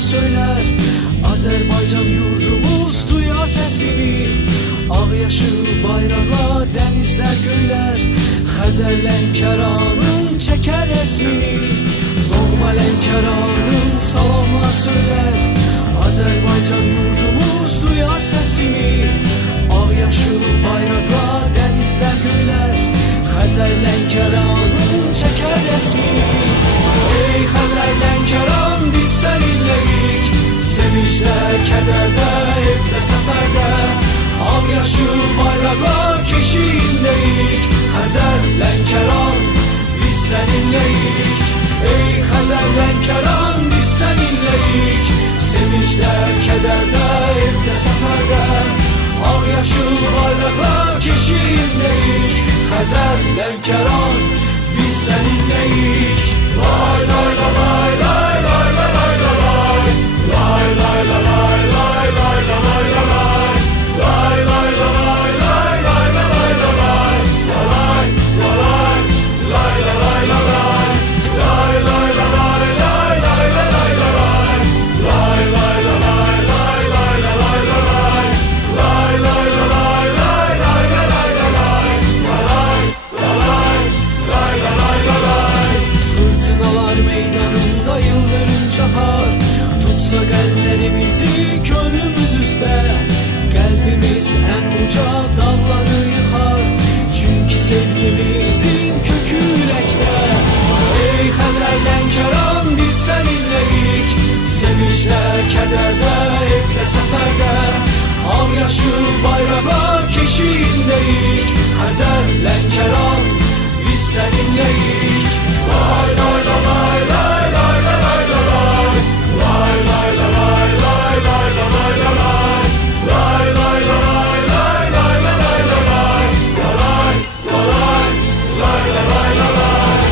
söyler. Azerbaycan yurdumuz duyar sesimi. Ağ yaşıl bayraqla denizler göyler. Xəzər Lənkəranın çəkər resmini. Doğma Lənkəranın salamlar söyler. Azerbaycan yurdumuz duyar sesimi. Ağ yaşıl bayraqla denizler göyler. Xəzər Lənkəranın çəkər resmini. Ey Xəzər Lənkəran, biz səninləyik. Sevincdə, kədərdə, evdə, səfərdə. Ağ yaşıl bayraqla keşiyindəyik. Xəzər Lənkəran, biz səninləyik. Ey Xəzər Lənkəran, biz səninləyik. Sevincdə, kədərdə, evdə, səfərdə. Ağ yaşıl bayraqla keşiyindəyik. Xəzər Lənkəran, biz səninləyik. Lay lay la lay lay lay la lay la lay. Lay lay la lay lay lay la lay la lay. Lay lay la lay lay lay la lay la lay. La lay la lay lay la lay la lay. Lay lay la lay lay lay la lay la lay. Lay lay la lay lay lay la lay la lay. Lay lay la lay lay lay la lay la lay. La lay lay la lay la lay. Fırtınalar meydanında yıldırım çakar. Tutsak ellerimizi gönlümüz üstte. Kalbimiz en uca dağları yıkar. Çünkü sevgimizin kökü yürekte. Ey Xəzər Lənkəran, biz səninləyik. Sevincdə, kədərdə, evdə, səfərdə. Ağ yaşıl bayraqla keşiyindəyik. Xəzər Lənkəran, biz səninləyik. Lay lay la lay lay lay la lay la lay. Lay lay la lay lay lay la lay la lay. Lay lay la lay lay lay la lay la lay. La lay la lay lay la lay la lay.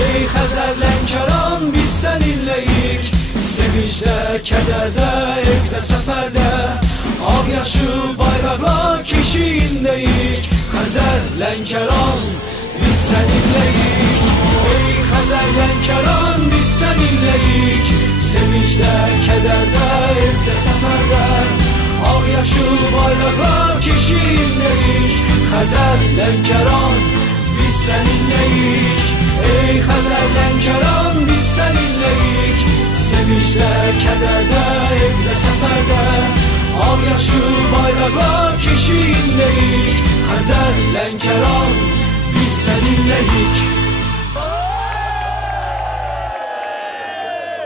Ey Xəzər Lənkəran, biz səninləyik. Sevincdə, kədərdə, evdə, səfərdə. Ağ yaşıl bayraqla keşiyindəyik. Xəzər Lənkəran, biz səninləyik. Ey Xəzər Lənkəran, biz səninləyik. Sevincdə, kədərdə, evdə, səfərdə. Ağ yaşıl bayraqla keşiyindəyik. Xəzər Lənkəran, biz səninləyik. Ey Xəzər Lənkəran, biz səninləyik. Sevincdə, kədərdə, evdə, səfərdə. Ağ yaşıl bayraqla keşiyindəyik. Xəzər Lənkəran, biz səninləyik.